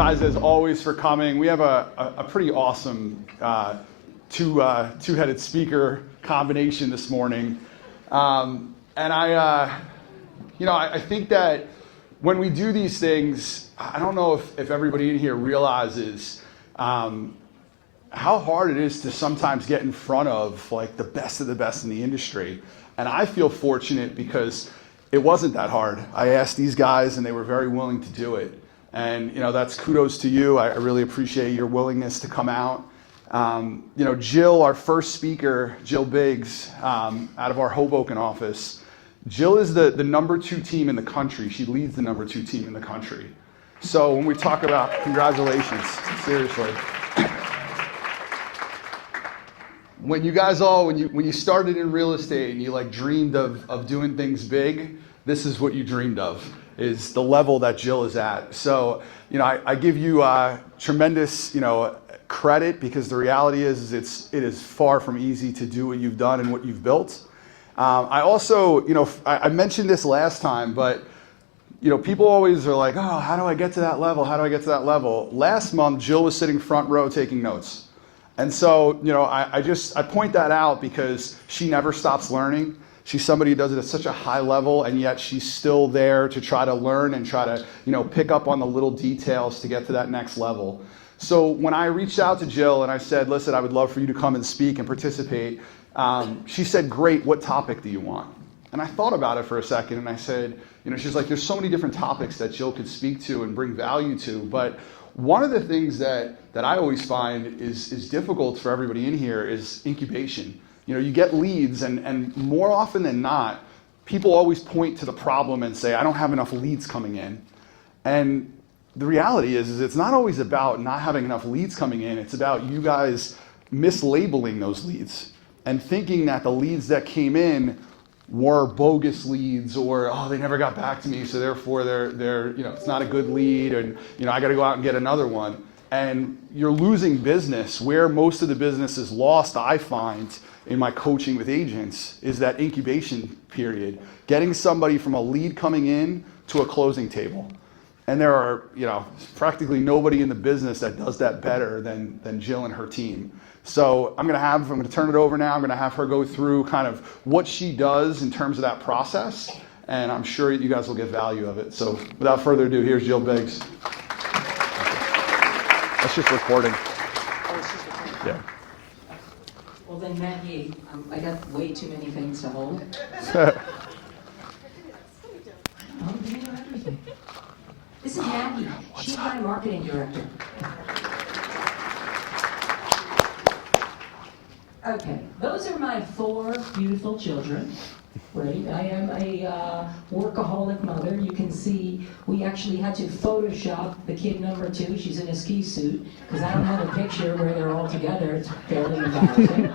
guys as always for coming. We have a pretty awesome two-headed speaker combination this morning. And I think that when we do these things, I don't know if everybody in here realizes how hard it is to sometimes get in front of like the best of the best in the industry. And I feel fortunate because it wasn't that hard. I asked these guys and they were very willing to do it. And that's kudos to you. I really appreciate your willingness to come out. Jill, our first speaker, Jill Biggs, out of our Hoboken office. Jill is the number 2 team in the country. She leads the number 2 team in the country. So when we talk about, congratulations, seriously. When you guys when you started in real estate and you dreamed of doing things big, this is what you dreamed of, is the level that Jill is at. So, I give you tremendous, credit, because the reality is it is far from easy to do what you've done and what you've built. I also, I mentioned this last time, but people always are like, oh, how do I get to that level? How do I get to that level? Last month, Jill was sitting front row taking notes. And so, I point that out because she never stops learning. She's somebody who does it at such a high level, and yet she's still there to try to learn and try to, pick up on the little details to get to that next level. So when I reached out to Jill and I said, listen, I would love for you to come and speak and participate, she said, great, what topic do you want? And I thought about it for a second, and I said, she's like, there's so many different topics that Jill could speak to and bring value to, but one of the things that I always find is difficult for everybody in here is incubation. You get leads, and more often than not, people always point to the problem and say, I don't have enough leads coming in. And the reality is it's not always about not having enough leads coming in. It's about you guys mislabeling those leads and thinking that the leads that came in were bogus leads, or they never got back to me, so therefore they're it's not a good lead, and I got to go out and get another one. And you're losing business. Where most of the business is lost, I find, in my coaching with agents, is that incubation period. Getting somebody from a lead coming in to a closing table. And there are, practically nobody in the business that does that better than Jill and her team. So I'm going to turn it over now. I'm going to have her go through kind of what she does in terms of that process. And I'm sure you guys will get value of it. So without further ado, here's Jill Biggs. That's just recording. Oh, it's just recording. Yeah. Well then, Maggie, I got way too many things to hold. This is Maggie. She's my marketing director. Okay, those are my 4 beautiful children. Right, I am a workaholic mother. You can see we actually had to Photoshop the kid number 2. She's in a ski suit because I don't have a picture where they're all together. It's fairly embarrassing.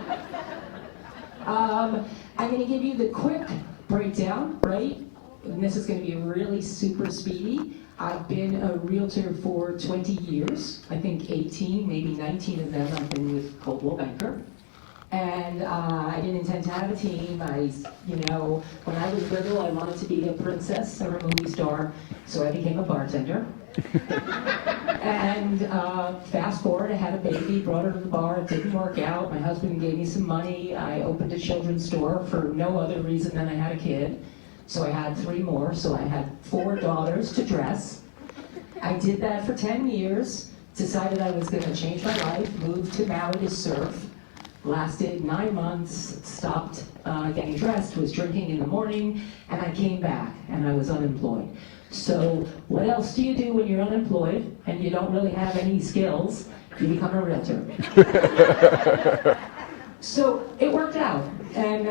I'm going to give you the quick breakdown, right? And this is going to be really super speedy. I've been a realtor for 20 years. I think 18, maybe 19 of them I've been with Coldwell Banker. And I didn't intend to have a team. When I was little, I wanted to be a princess or a movie star, so I became a bartender. And fast forward, I had a baby, brought her to the bar, it didn't work out. My husband gave me some money. I opened a children's store for no other reason than I had a kid. So I had 3 more, so I had 4 daughters to dress. I did that for 10 years, decided I was going to change my life, moved to Maui to surf. Lasted 9 months, stopped getting dressed, was drinking in the morning, and I came back, and I was unemployed. So what else do you do when you're unemployed and you don't really have any skills? You become a realtor. So it worked out, and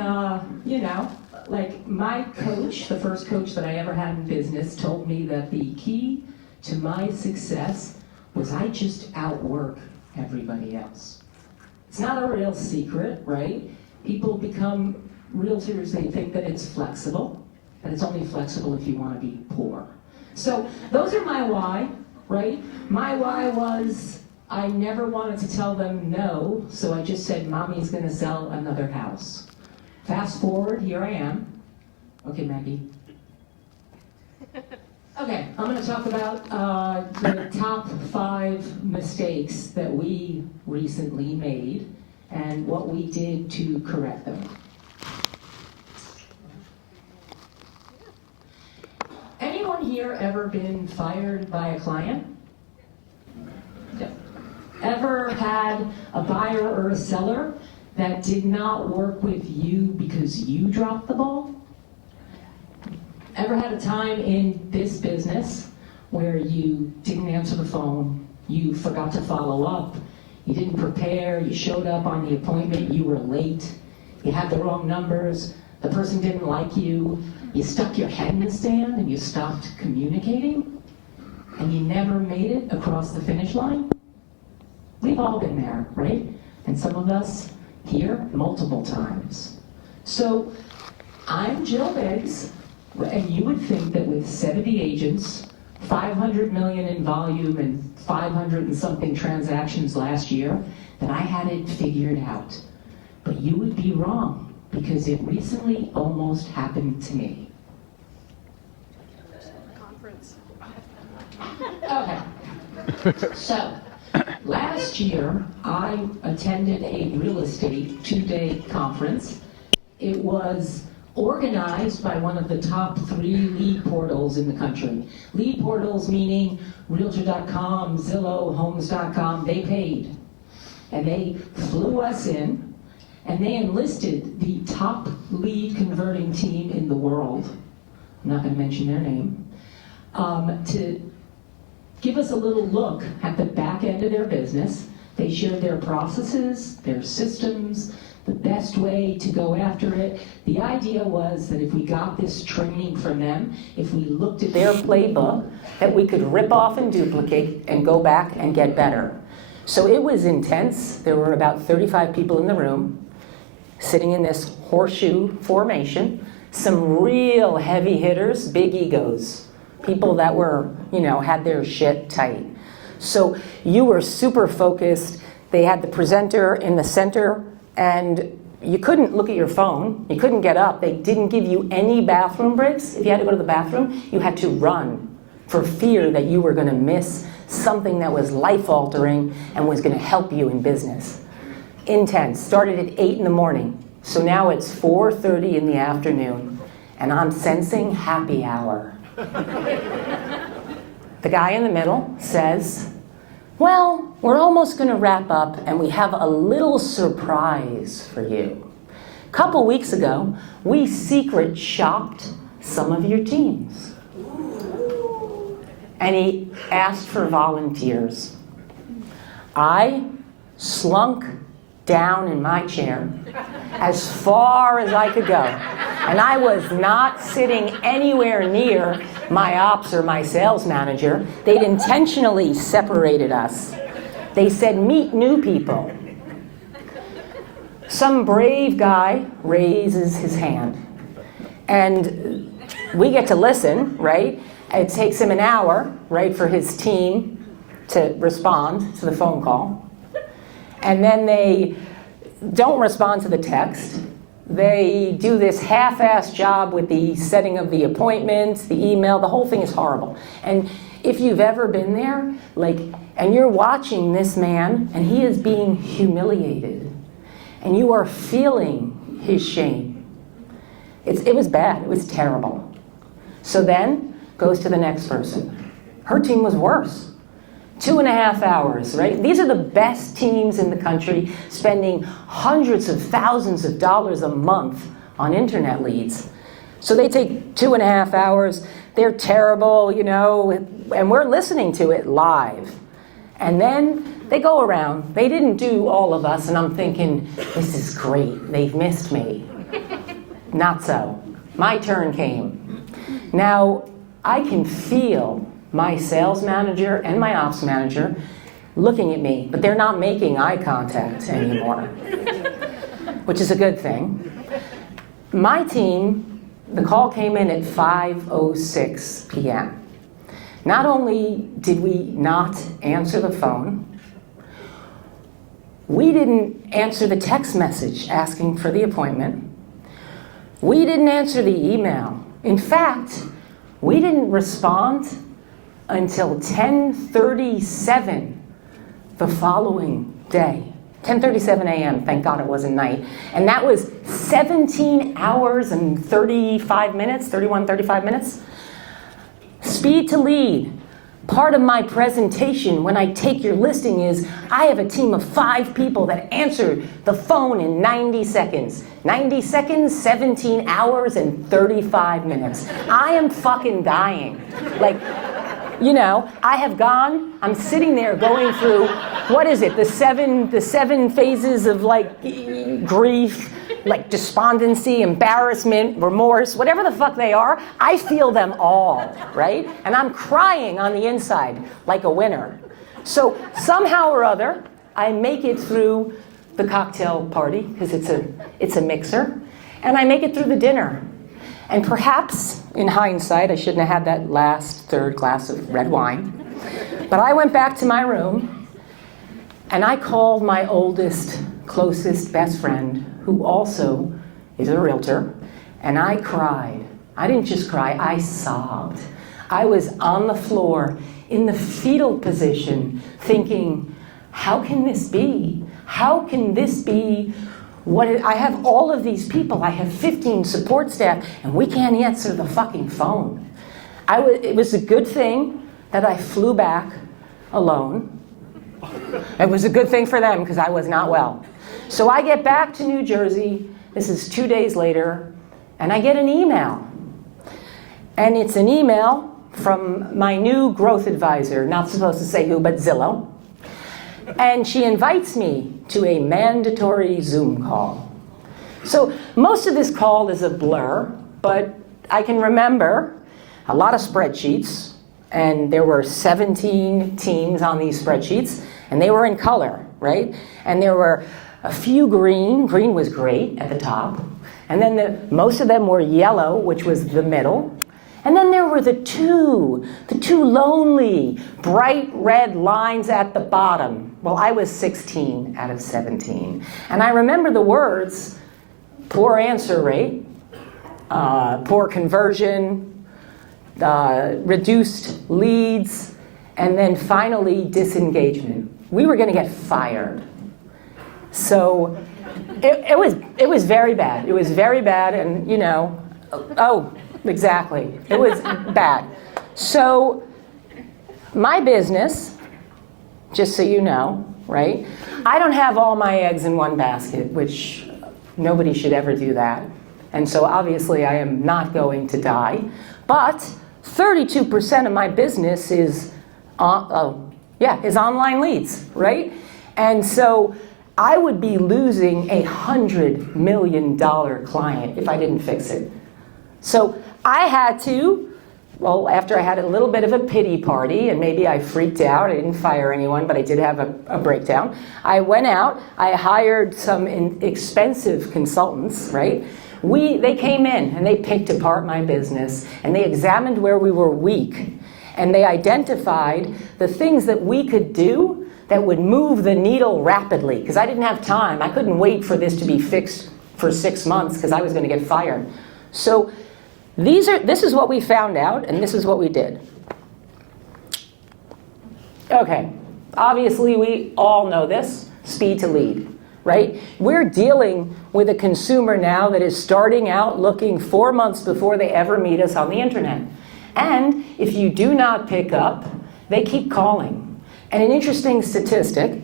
my coach, the first coach that I ever had in business, told me that the key to my success was I just outwork everybody else. It's not a real secret, right? People become realtors, they think that it's flexible, and it's only flexible if you want to be poor. So those are my why, right? My why was I never wanted to tell them no, so I just said, Mommy's going to sell another house. Fast forward, here I am. Okay, Maggie. Okay, I'm going to talk about the top 5 mistakes that we recently made and what we did to correct them. Anyone here ever been fired by a client? Yeah. Ever had a buyer or a seller that did not work with you because you dropped the ball? Ever had a time in this business where you didn't answer the phone, you forgot to follow up, you didn't prepare, you showed up on the appointment, you were late, you had the wrong numbers, the person didn't like you, you stuck your head in the sand and you stopped communicating, and you never made it across the finish line? We've all been there, right? And some of us here multiple times. So I'm Jill Biggs, and you would think that with 70 agents, 500 million in volume and 500 and something transactions last year, that I had it figured out. But you would be wrong, because it recently almost happened to me. Okay. So, last year, I attended a real estate 2-day conference. It was organized by one of the top 3 lead portals in the country. Lead portals meaning Realtor.com, Zillow, Homes.com, they paid. And they flew us in, and they enlisted the top lead converting team in the world, I'm not going to mention their name, to give us a little look at the back end of their business. They shared their processes, their systems, the best way to go after it. The idea was that if we got this training from them, if we looked at their playbook, that we could rip off and duplicate and go back and get better. So it was intense. There were about 35 people in the room, sitting in this horseshoe formation, some real heavy hitters, big egos, people that were, had their shit tight. So you were super focused. They had the presenter in the center, and you couldn't look at your phone. You couldn't get up. They didn't give you any bathroom breaks. If you had to go to the bathroom, you had to run for fear that you were going to miss something that was life-altering and was going to help you in business. Intense. Started at 8 in the morning. So now it's 4:30 in the afternoon, and I'm sensing happy hour. The guy in the middle says, well, we're almost going to wrap up, and we have a little surprise for you. A couple weeks ago, we secret shopped some of your teams. And he asked for volunteers. I slunk down in my chair as far as I could go. And I was not sitting anywhere near my ops or my sales manager. They'd intentionally separated us. They said, meet new people. Some brave guy raises his hand. And we get to listen, right? It takes him an hour, right, for his team to respond to the phone call. And then they don't respond to the text. They do this half-assed job with the setting of the appointments, the email. The whole thing is horrible. And if you've ever been there, and you're watching this man, and he is being humiliated, and you are feeling his shame. It was bad. It was terrible. So then, goes to the next person. Her team was worse. 2.5 hours, right? These are the best teams in the country, spending hundreds of thousands of dollars a month on internet leads. So they take 2.5 hours. They're terrible, and we're listening to it live. And then they go around. They didn't do all of us, and I'm thinking, this is great. They've missed me. Not so. My turn came. Now, I can feel my sales manager and my ops manager looking at me, but they're not making eye contact anymore, which is a good thing. My team, the call came in at 5:06 p.m. Not only did we not answer the phone, we didn't answer the text message asking for the appointment. We didn't answer the email. In fact, We didn't respond until 10:37 the following day. 10:37 a.m., thank God it wasn't night. And that was 17 hours and 35 minutes, 35 minutes. Speed to lead. Part of my presentation when I take your listing is I have a team of 5 people that answer the phone in 90 seconds. 90 seconds, 17 hours, and 35 minutes. I am fucking dying. Like, you know, I'm sitting there going through, what is it, the seven phases of like grief, like despondency, embarrassment, remorse, whatever the fuck they are, I feel them all, right? And I'm crying on the inside like a winner. So somehow or other, I make it through the cocktail party, because it's a mixer, and I make it through the dinner. And perhaps, in hindsight, I shouldn't have had that last third glass of red wine. But I went back to my room, and I called my oldest, closest best friend, who also is a realtor, and I cried. I didn't just cry, I sobbed. I was on the floor in the fetal position thinking, how can this be? How can this be I have all of these people. I have 15 support staff, and we can't answer the fucking phone. It was a good thing that I flew back alone. It was a good thing for them because I was not well. So I get back to New Jersey, this is 2 days later, and I get an email. And it's an email from my new growth advisor, not supposed to say who, but Zillow. And she invites me to a mandatory Zoom call. So most of this call is a blur, but I can remember a lot of spreadsheets, and there were 17 teams on these spreadsheets, and they were in color, right? And there were a few green was great at the top, and then most of them were yellow, which was the middle. And then there were the two lonely, bright red lines at the bottom. Well, I was 16 out of 17. And I remember the words, poor answer rate, poor conversion, reduced leads, and then finally disengagement. We were gonna get fired. So it was very bad. It was very bad, and you know, exactly. It was bad. So my business, just so you know, right? I don't have all my eggs in one basket, which nobody should ever do that. And so obviously I am not going to die. But 32% of my business is online leads, right? And so I would be losing a $100 million client if I didn't fix it. So I had to, after I had a little bit of a pity party, and maybe I freaked out, I didn't fire anyone, but I did have a breakdown. I went out, I hired some expensive consultants, right? They came in and they picked apart my business, and they examined where we were weak, and they identified the things that we could do that would move the needle rapidly, because I didn't have time. I couldn't wait for this to be fixed for 6 months because I was going to get fired. So this is what we found out, and this is what we did. Okay, obviously we all know this, speed to lead, right? We're dealing with a consumer now that is starting out looking 4 months before they ever meet us on the internet. And if you do not pick up, they keep calling. And an interesting statistic,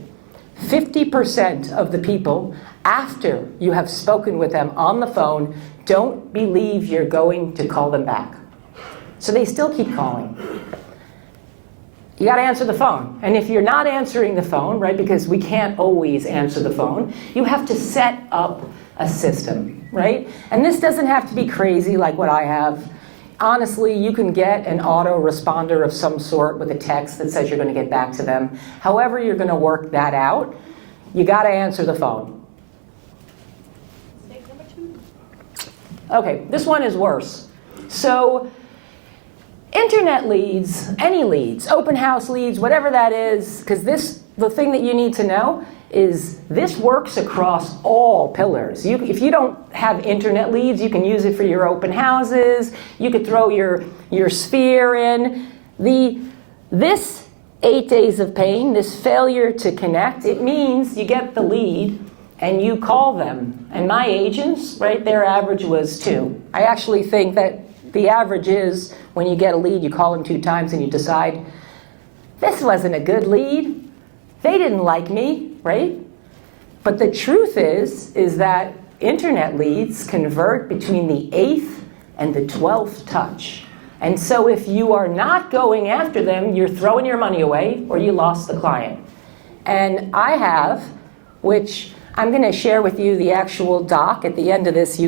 50% of the people, after you have spoken with them on the phone, don't believe you're going to call them back. So they still keep calling. You got to answer the phone. And if you're not answering the phone, right, because we can't always answer the phone, you have to set up a system, right? And this doesn't have to be crazy like what I have. Honestly, you can get an autoresponder of some sort with a text that says you're going to get back to them. However you're going to work that out, you got to answer the phone. Okay, this one is worse. So internet leads, any leads, open house leads, whatever that is, because the thing that you need to know is this works across all pillars. If you don't have internet leads, you can use it for your open houses. You could throw your sphere in. This 8 days of pain, this failure to connect, it means you get the lead and you call them. And my agents, right, their average was 2. I actually think that the average is when you get a lead, you call them 2 times and you decide, this wasn't a good lead. They didn't like me, right? But the truth is that internet leads convert between the 8th and the 12th touch. And so if you are not going after them, you're throwing your money away or you lost the client. And I have, which I'm going to share with you the actual doc at the end of this.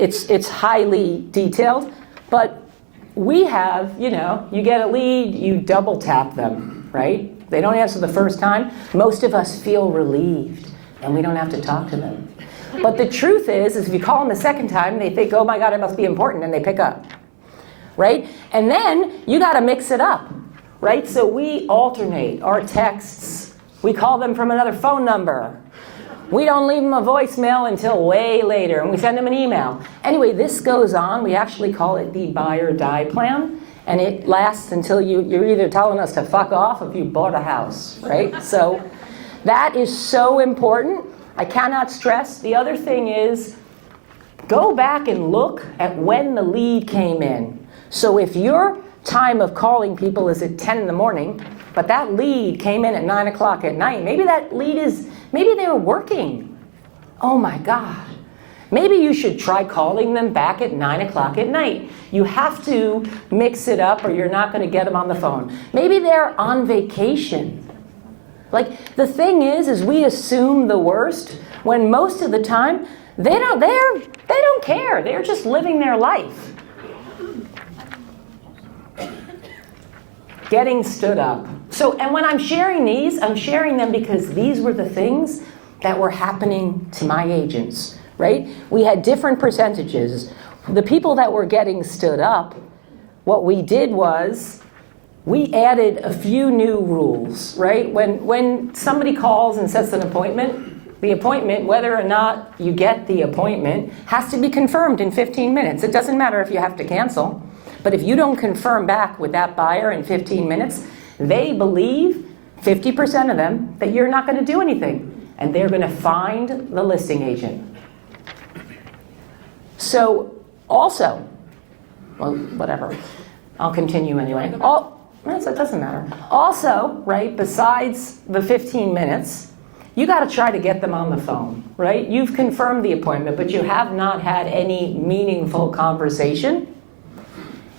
It's highly detailed, but we have, you get a lead, you double tap them, right? They don't answer the first time. Most of us feel relieved, and we don't have to talk to them. But the truth is if you call them the second time, they think, oh my God, it must be important, and they pick up, right? And then you got to mix it up, right? So we alternate our texts. We call them from another phone number. We don't leave them a voicemail until way later, and we send them an email. Anyway, this goes on. We actually call it the buy or die plan. And it lasts until you're either telling us to fuck off or if you bought a house, right? So that is so important. I cannot stress. The other thing is, go back and look at when the lead came in. So if your time of calling people is at 10 in the morning, but that lead came in at 9 o'clock at night, maybe that lead maybe they were working. Oh my God. Maybe you should try calling them back at 9 o'clock at night. You have to mix it up or you're not going to get them on the phone. Maybe they're on vacation. Like, the thing is we assume the worst when most of the time they don't care. They're just living their life. Getting stood up. So, and when I'm sharing these, I'm sharing them because these were the things that were happening to my agents. Right? We had different percentages. The people that were getting stood up, what we did was we added a few new rules, right? When somebody calls and sets an appointment, the appointment, whether or not you get the appointment, has to be confirmed in 15 minutes. It doesn't matter if you have to cancel, but if you don't confirm back with that buyer in 15 minutes, they believe, 50% of them, that you're not going to do anything, and they're going to find the listing agent. So also, well, whatever, I'll continue anyway. It doesn't matter. Also, right, besides the 15 minutes, you got to try to get them on the phone, right? You've confirmed the appointment, but you have not had any meaningful conversation.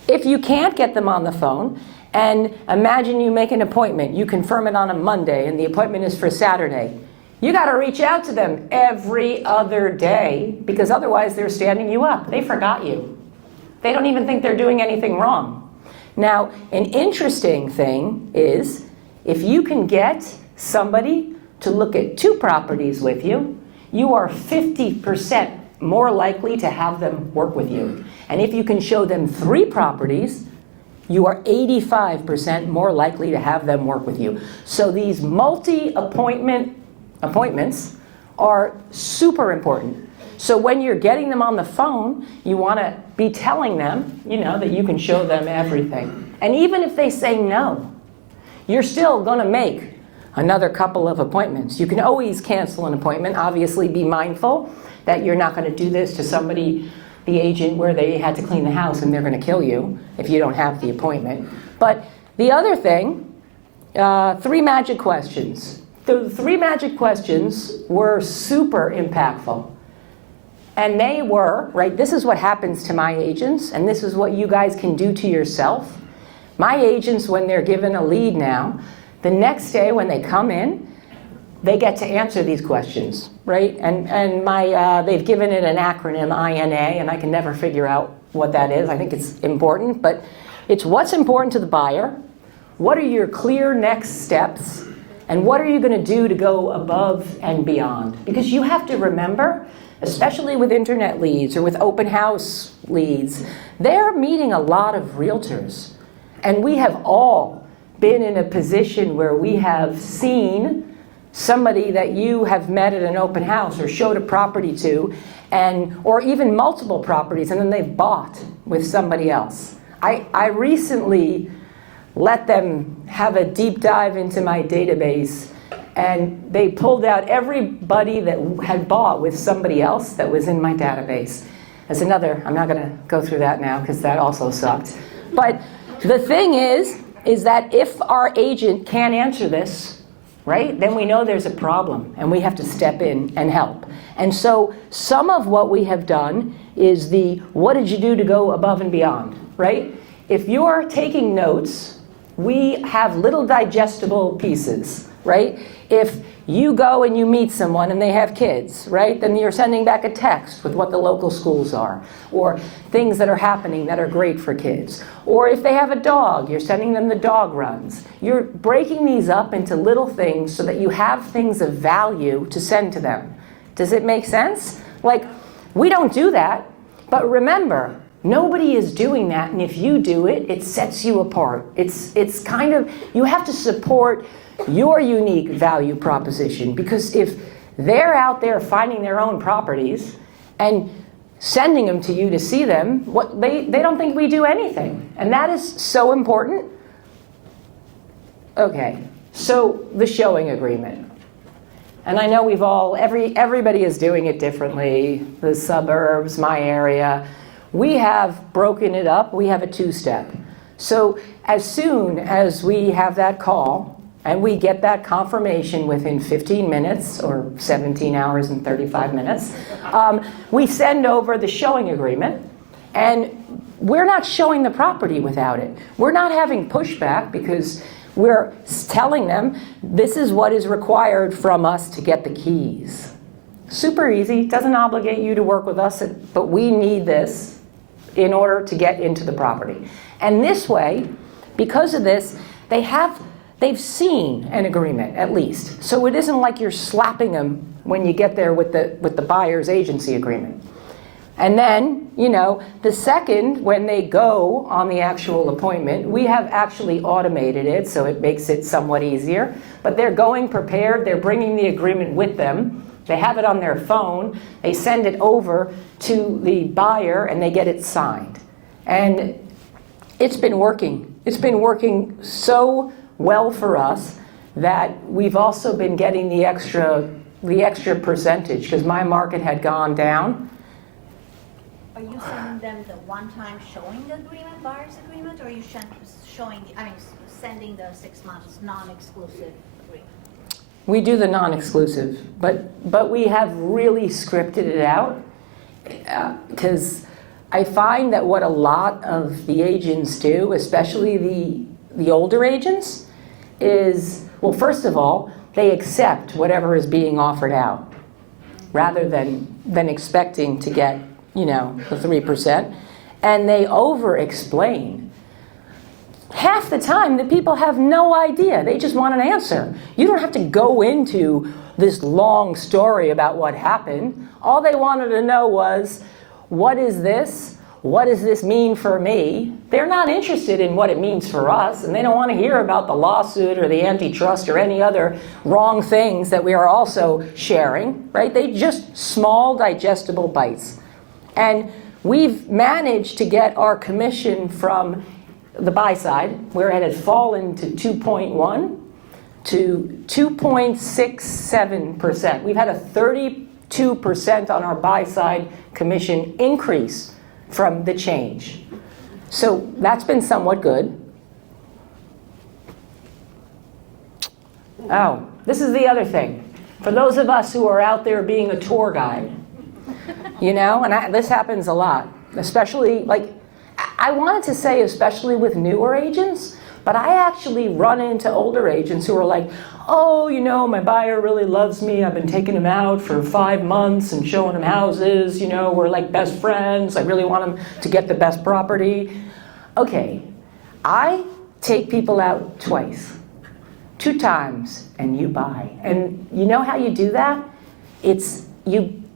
If you can't get them on the phone, and imagine you make an appointment, you confirm it on a Monday, and the appointment is for Saturday, you got to reach out to them every other day because otherwise they're standing you up. They forgot you. They don't even think they're doing anything wrong. Now, an interesting thing is if you can get somebody to look at 2 properties with you, you are 50% more likely to have them work with you. And if you can show them 3 properties, you are 85% more likely to have them work with you. So these multi-appointments are super important. So when you're getting them on the phone, you want to be telling them, that you can show them everything. And even if they say no, you're still going to make another couple of appointments. You can always cancel an appointment. Obviously, be mindful that you're not going to do this to somebody, the agent, where they had to clean the house and they're going to kill you if you don't have the appointment. But the other thing, 3 magic questions. The 3 magic questions were super impactful. And they were, right, this is what happens to my agents, and this is what you guys can do to yourself. My agents, when they're given a lead now, the next day when they come in, they get to answer these questions, right? And they've given it an acronym, INA, and I can never figure out what that is. I think it's important, but it's what's important to the buyer, what are your clear next steps, and what are you going to do to go above and beyond? Because you have to remember, especially with internet leads or with open house leads, they're meeting a lot of realtors. And we have all been in a position where we have seen somebody that you have met at an open house or showed a property to, or even multiple properties, and then they've bought with somebody else. I recently let them have a deep dive into my database, and they pulled out everybody that had bought with somebody else that was in my database. As another, I'm not going to go through that now because that also sucked. But the thing is that if our agent can't answer this, right, then we know there's a problem and we have to step in and help. And so some of what we have done is what did you do to go above and beyond, right? If you're taking notes, we have little digestible pieces, right? If you go and you meet someone and they have kids, right, then you're sending back a text with what the local schools are, or things that are happening that are great for kids. Or if they have a dog, you're sending them the dog runs. You're breaking these up into little things so that you have things of value to send to them. Does it make sense? Like, we don't do that, but remember, nobody is doing that, and if you do it, it sets you apart. It's kind of, you have to support your unique value proposition, because if they're out there finding their own properties and sending them to you to see them, they don't think we do anything. And that is so important. Okay, so the showing agreement. And I know everybody is doing it differently, the suburbs, my area. We have broken it up. We have a two-step. So as soon as we have that call, and we get that confirmation within 15 minutes or 17 hours and 35 minutes, we send over the showing agreement, and we're not showing the property without it. We're not having pushback because we're telling them this is what is required from us to get the keys. Super easy, doesn't obligate you to work with us, but we need this in order to get into the property. And this way, because of this, they've seen an agreement at least. So it isn't like you're slapping them when you get there with the buyer's agency agreement. And then, the second, when they go on the actual appointment, we have actually automated it, so it makes it somewhat easier. But they're going prepared, they're bringing the agreement with them, they have it on their phone, they send it over to the buyer, and they get it signed. And it's been working. It's been working so well for us that we've also been getting the extra percentage, because my market had gone down. Are you sending them the one-time showing the agreement, buyer's agreement, or are you sending the 6 months non-exclusive agreement? We do the non-exclusive, but we have really scripted it out, because I find that what a lot of the agents do, especially the older agents, is, well, first of all, they accept whatever is being offered out rather than expecting to get, the 3%. And they over-explain. Half the time, the people have no idea. They just want an answer. You don't have to go into this long story about what happened. All they wanted to know was, what is this? What does this mean for me? They're not interested in what it means for us, and they don't want to hear about the lawsuit or the antitrust or any other wrong things that we are also sharing, right? They just small digestible bites. And we've managed to get our commission from the buy side, where it had fallen to 2.1 to 2.67%. We've had a 32% on our buy side commission increase from the change. So that's been somewhat good. Oh, this is the other thing. For those of us who are out there being a tour guide, and this happens a lot, especially, I wanted to say especially with newer agents, but I actually run into older agents who are like, oh, my buyer really loves me. I've been taking him out for 5 months and showing him houses. We're like best friends. I really want him to get the best property. Okay, I take people out twice, 2 times, and you buy. And you know how you do that? It's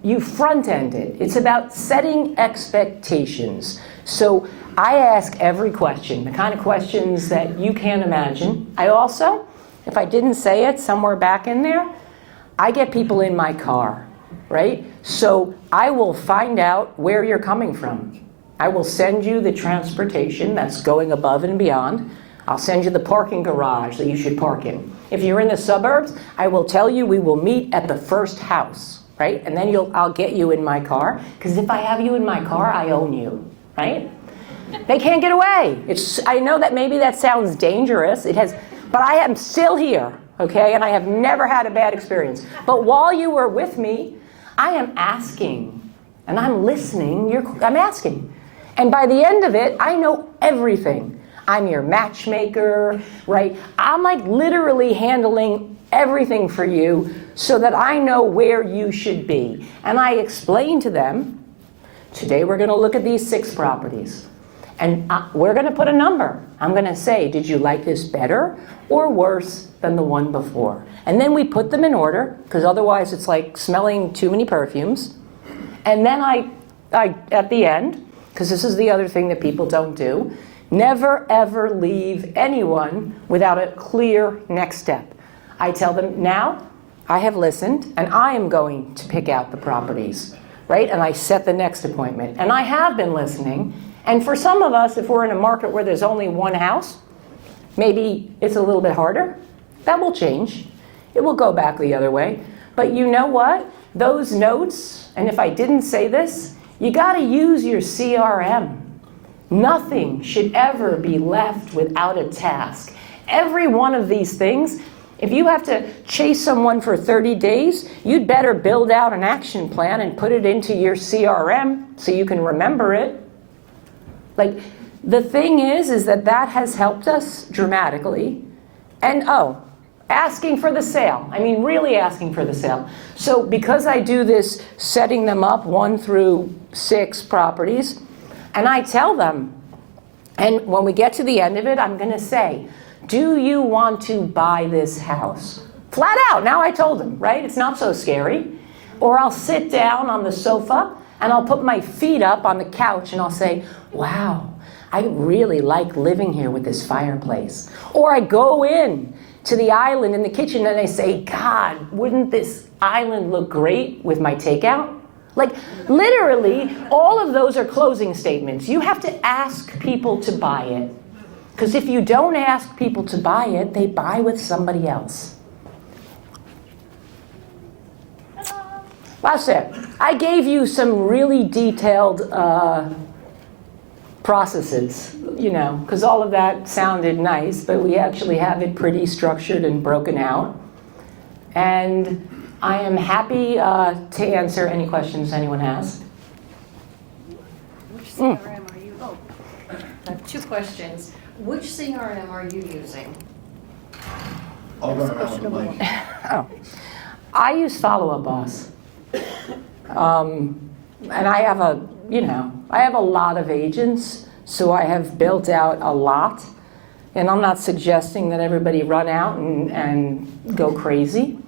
you front end it. It's about setting expectations. So I ask every question, the kind of questions that you can't imagine. I also, if I didn't say it somewhere back in there, I get people in my car, right? So I will find out where you're coming from. I will send you the transportation that's going above and beyond. I'll send you the parking garage that you should park in. If you're in the suburbs, I will tell you we will meet at the first house, right? And then I'll get you in my car, because if I have you in my car, I own you, right? They can't get away. I know that maybe that sounds dangerous. But I am still here, okay? And I have never had a bad experience. But while you were with me, I am asking, and I'm listening. I'm asking. And by the end of it, I know everything. I'm your matchmaker, right? I'm like literally handling everything for you so that I know where you should be. And I explain to them, today we're going to look at these 6 properties. And we're going to put a number. I'm going to say, did you like this better or worse than the one before? And then we put them in order, because otherwise it's like smelling too many perfumes. And then I at the end, because this is the other thing that people don't do, never ever leave anyone without a clear next step. I tell them, now I have listened and I am going to pick out the properties, right? And I set the next appointment. And I have been listening. And for some of us, if we're in a market where there's only one house, maybe it's a little bit harder. That will change. It will go back the other way. But you know what? Those notes, and if I didn't say this, you got to use your CRM. Nothing should ever be left without a task. Every one of these things, if you have to chase someone for 30 days, you'd better build out an action plan and put it into your CRM so you can remember it. Like, the thing is that has helped us dramatically. And asking for the sale. I mean, really asking for the sale. So because I do this setting them up 1 through 6 properties, and I tell them, and when we get to the end of it, I'm going to say, do you want to buy this house? Flat out. Now I told them, right? It's not so scary. Or I'll sit down on the sofa and I'll put my feet up on the couch and I'll say, wow, I really like living here with this fireplace. Or I go in to the island in the kitchen and I say, God, wouldn't this island look great with my takeout? Like, literally, all of those are closing statements. You have to ask people to buy it. Because if you don't ask people to buy it, they buy with somebody else. That's it. I gave you some really detailed processes, because all of that sounded nice, but we actually have it pretty structured and broken out. And I am happy to answer any questions anyone has. Which CRM are you? I have 2 questions. Which CRM are you using? I'll run around with the mic. I use Follow Up Boss. And I have a lot of agents, so I have built out a lot. And I'm not suggesting that everybody run out and go crazy.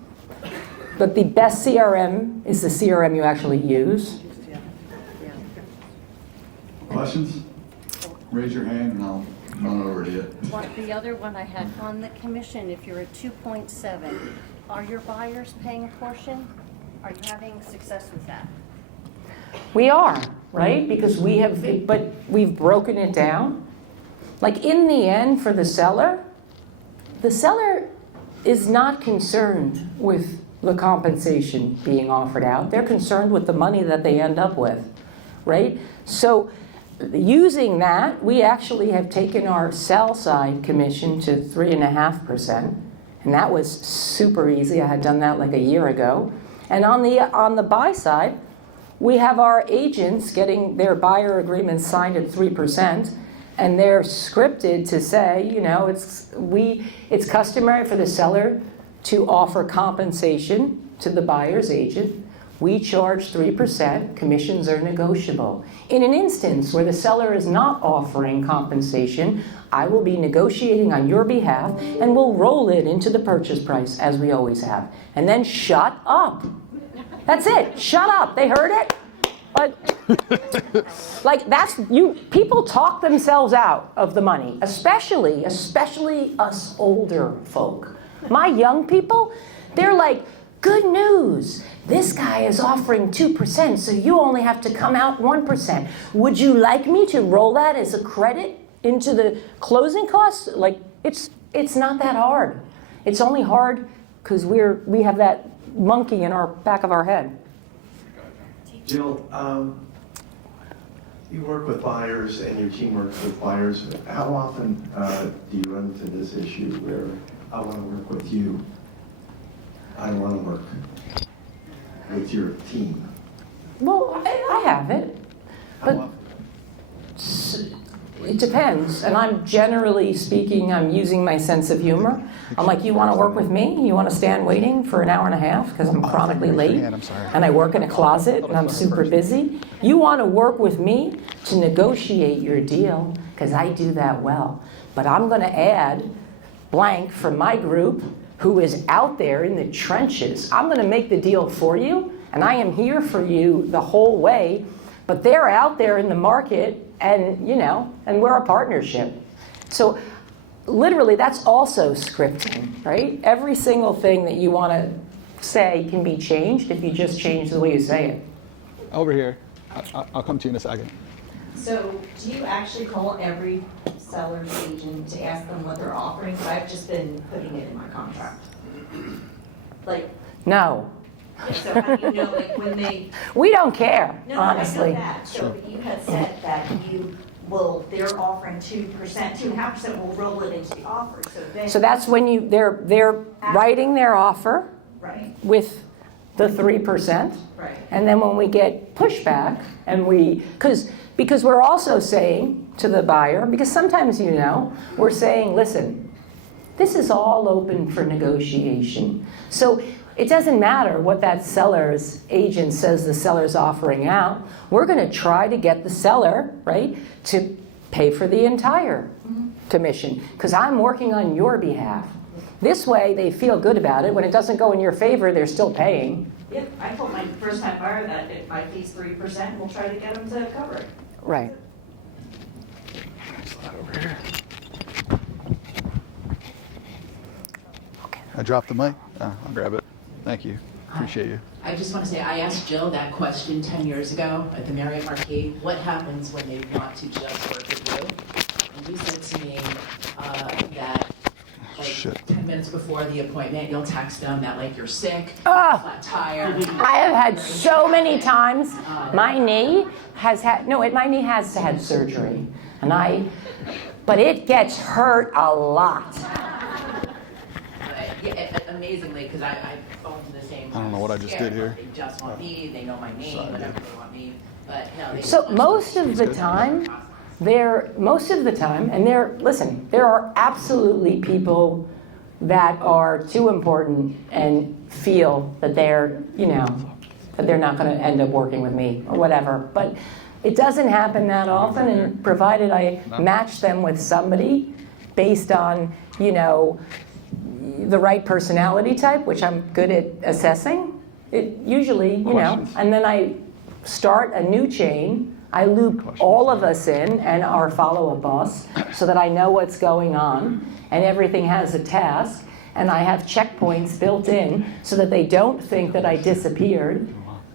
But the best CRM is the CRM you actually use. Questions? Raise your hand and I'll run over to you. Well, the other one I had, on the commission, if you're at 2.7, are your buyers paying a portion? Are you having success with that? We are, right? Because we've broken it down. Like, in the end, for the seller is not concerned with the compensation being offered out. They're concerned with the money that they end up with, right? So using that, we actually have taken our sell side commission to 3.5%. And that was super easy. I had done that like a year ago. And on the buy side, we have our agents getting their buyer agreements signed at 3%, and they're scripted to say, it's customary for the seller to offer compensation to the buyer's agent. We charge 3%, commissions are negotiable. In an instance where the seller is not offering compensation, I will be negotiating on your behalf and we'll roll it into the purchase price as we always have. And then shut up. That's it. Shut up. They heard it? People talk themselves out of the money, especially us older folk. My young people, they're like, Good news. This guy is offering 2%, so you only have to come out 1%. Would you like me to roll that as a credit into the closing costs? Like, it's not that hard. It's only hard because we have that monkey in our back of our head. Jill, you work with buyers and your team works with buyers. How often do you run into this issue where I want to work with you, I want to work with your team? Well, I have it, but it depends. And I'm generally speaking, I'm using my sense of humor. I'm like, you want to work with me? You want to stand waiting for an hour and a half because I'm chronically late and I work in a closet and I'm super busy? You want to work with me to negotiate your deal because I do that well. But I'm going to add blank from my group who is out there in the trenches. I'm going to make the deal for you and I am here for you the whole way. But they're out there in the market and, and we're a partnership. So literally, that's also scripting, right? Every single thing that you want to say can be changed if you just change the way you say it. Over here. I'll come to you in a second. So do you actually call every seller's agent to ask them what they're offering? Because I've just been putting it in my contract. Like, No, so how do you know, like, when they, we don't care, no, honestly. I know that. So you had said that they're offering 2%, 2.5% will roll it into the offer, so then. So that's when they're writing their offer Right, with the 3%. right. And then when we get pushback, and because we're also saying to the buyer, because sometimes we're saying, listen, this is all open for negotiation. So it doesn't matter what that seller's agent says the seller's offering out. We're going to try to get the seller, right, to pay for the entire commission because I'm working on your behalf. This way they feel good about it. When it doesn't go in your favor, they're still paying. Yep, I told my first-time buyer that if my fee's 3%, we'll try to get them to cover it. Right. Over here. I dropped the mic. I'll grab it. Thank you. Appreciate you. I just want to say, I asked Jill that question 10 years ago at the Marriott Marquis. What happens when they want to just work with you? And you said to me that like 10 minutes before the appointment, you'll text them that like you're sick, flat tire. I have had so many times. My knee has had surgery, but it gets hurt a lot. Yeah, amazingly, because I phoned the same. I don't know what I just did here. They just want me. They know my name. Whatever they want me. But no. They So most of the time, and there are absolutely people that are too important and feel that they're not going to end up working with me or whatever. But it doesn't happen that often, and provided I match them with somebody based on, the right personality type, which I'm good at assessing, it usually, and then I start a new chain. I loop all of us in and our follow-up boss so that I know what's going on and everything has a task, and I have checkpoints built in so that they don't think that I disappeared,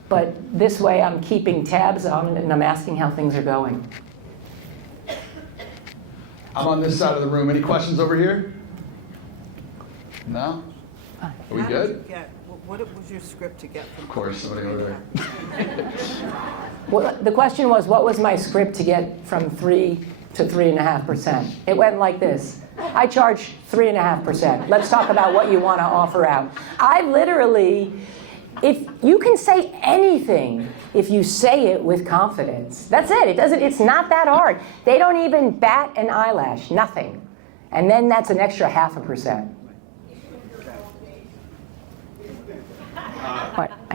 but this way I'm keeping tabs on it and I'm asking how things are going. I'm on this side of the room. Any questions over here? No? Are we good? What was your script to get from? Of course, somebody over there. Well, the question was, what was my script to get from 3 to 3.5%? It went like this. I charge 3.5%. Let's talk about what you want to offer out. I literally, if you can say anything, if you say it with confidence. That's it. It's not that hard. They don't even bat an eyelash, nothing. And then that's an extra 0.5%.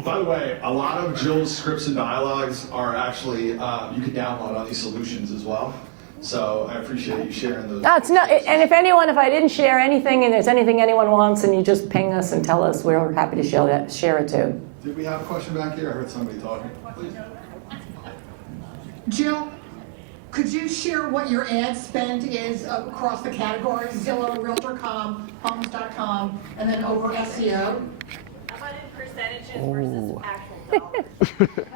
By the way, a lot of Jill's scripts and dialogues are actually, you can download on these solutions as well. So I appreciate you sharing those. No, it's not, and if I didn't share anything and there's anything anyone wants and you just ping us and tell us, we're happy to share it too. Did we have a question back here? I heard somebody talking. Please. Jill, could you share what your ad spend is across the categories, Zillow, Realtor.com, Homes.com, and then over SEO? How about in percentages versus actual dollars?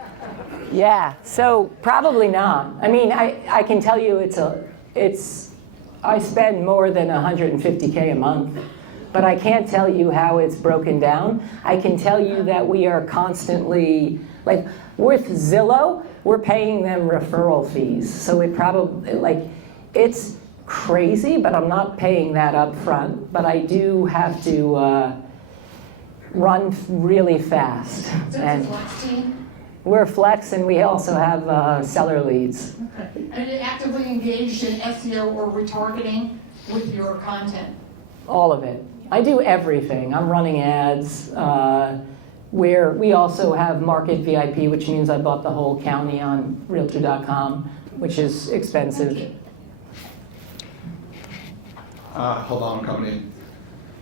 Yeah, so probably not. I mean, I can tell you I spend more than 150K a month, but I can't tell you how it's broken down. I can tell you that we are constantly, like with Zillow, we're paying them referral fees. So it probably, like, it's crazy, but I'm not paying that up front. But I do have to run really fast. So it's a Flex team? We're Flex, and we also have seller leads. Okay. And you're actively engaged in SEO or retargeting with your content? All of it. I do everything. I'm running ads. Where we also have Market VIP, which means I bought the whole county on Realtor.com, which is expensive. Hold on, I'm coming in.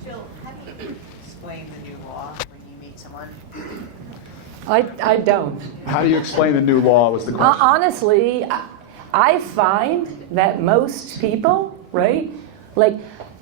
Jill, how do you explain the new law when you meet someone? I don't. How do you explain the new law was the question? Honestly, I find that most people, right, like,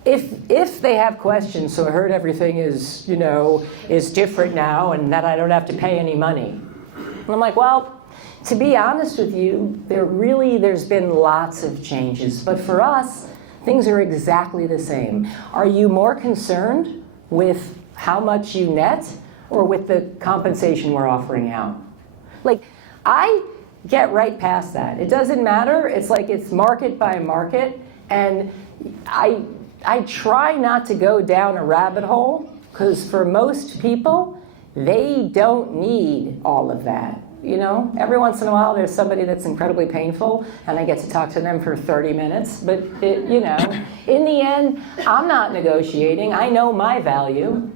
if they have questions, so I heard everything is different now and that I don't have to pay any money. And I'm like, well, to be honest with you, there's been lots of changes. But for us, things are exactly the same. Are you more concerned with how much you net or with the compensation we're offering out? Like, I get right past that. It doesn't matter. It's like it's market by market. And I try not to go down a rabbit hole, because for most people, they don't need all of that. Every once in a while there's somebody that's incredibly painful and I get to talk to them for 30 minutes. But, in the end, I'm not negotiating. I know my value.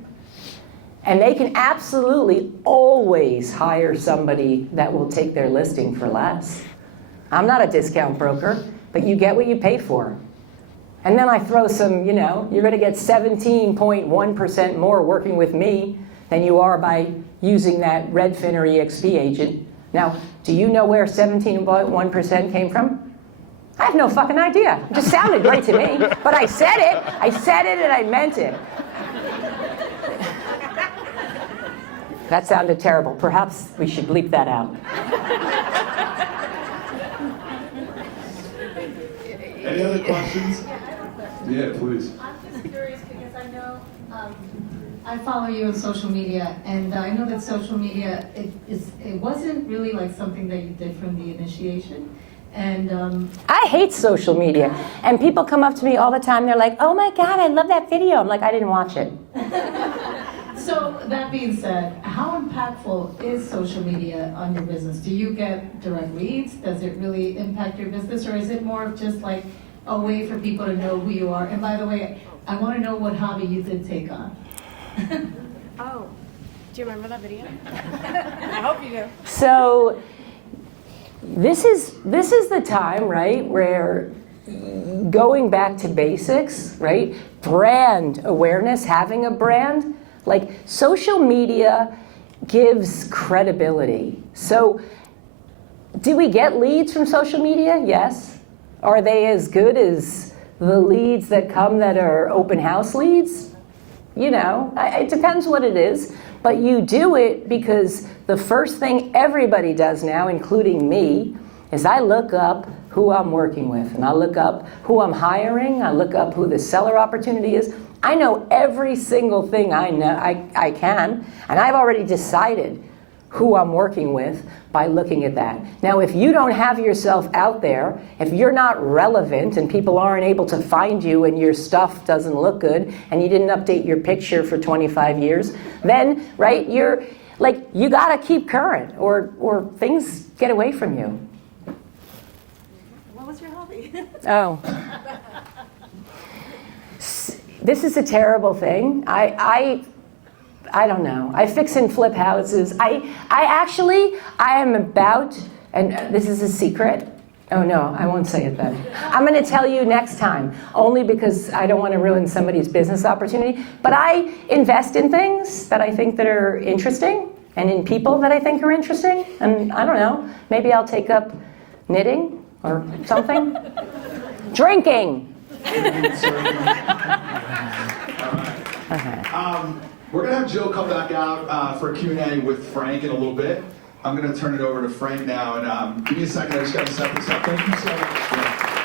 And they can absolutely always hire somebody that will take their listing for less. I'm not a discount broker, but you get what you pay for. And then I throw some, you're going to get 17.1% more working with me than you are by using that Redfin or EXP agent. Now, do you know where 17.1% came from? I have no fucking idea. It just sounded great to me. But I said it. I said it and I meant it. That sounded terrible. Perhaps we should bleep that out. Any other questions? Yeah, please. I'm just curious because I know I follow you on social media, and I know that social media it wasn't really like something that you did from the initiation. And I hate social media, and people come up to me all the time. They're like, "Oh my God, I love that video." I'm like, "I didn't watch it." So that being said, how impactful is social media on your business? Do you get direct leads? Does it really impact your business, or is it more of just like a way for people to know who you are? And by the way, I want to know what hobby you did take on. Oh, do you remember that video? I hope you do. So this is the time, right, where going back to basics, right? Brand awareness, having a brand, like social media gives credibility. So do we get leads from social media? Yes. Are they as good as the leads that come that are open house leads? It depends what it is, but you do it because the first thing everybody does now, including me, is I look up who I'm working with, and I look up who I'm hiring, I look up who the seller opportunity is. I know every single thing I know I can, and I've already decided who I'm working with by looking at that. Now, if you don't have yourself out there, if you're not relevant and people aren't able to find you and your stuff doesn't look good and you didn't update your picture for 25 years, then, right, you're like, you gotta keep current or things get away from you. What was your hobby? Oh. This is a terrible thing. I don't know. I fix and flip houses. I am about, and this is a secret. Oh no, I won't say it then. I'm going to tell you next time, only because I don't want to ruin somebody's business opportunity. But I invest in things that I think that are interesting, and in people that I think are interesting. And I don't know, maybe I'll take up knitting or something. Drinking. Okay. We're going to have Jill come back out for a Q&A with Frank in a little bit. I'm going to turn it over to Frank now, and give me a second. I just got to set this up. Thank you so much.